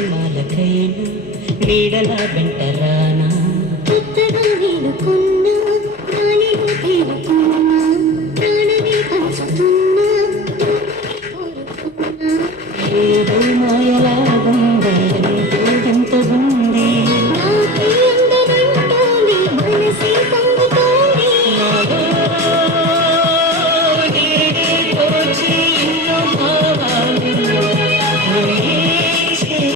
జన్మాలకైనా నీడలా వెంటరానా కొత్తగా వేడుకున్నా ప్రాణిని తేలుకున్నా ప్రాణమే పంచుతున్నా కోరుకున్నా ఏదో మాయలాగా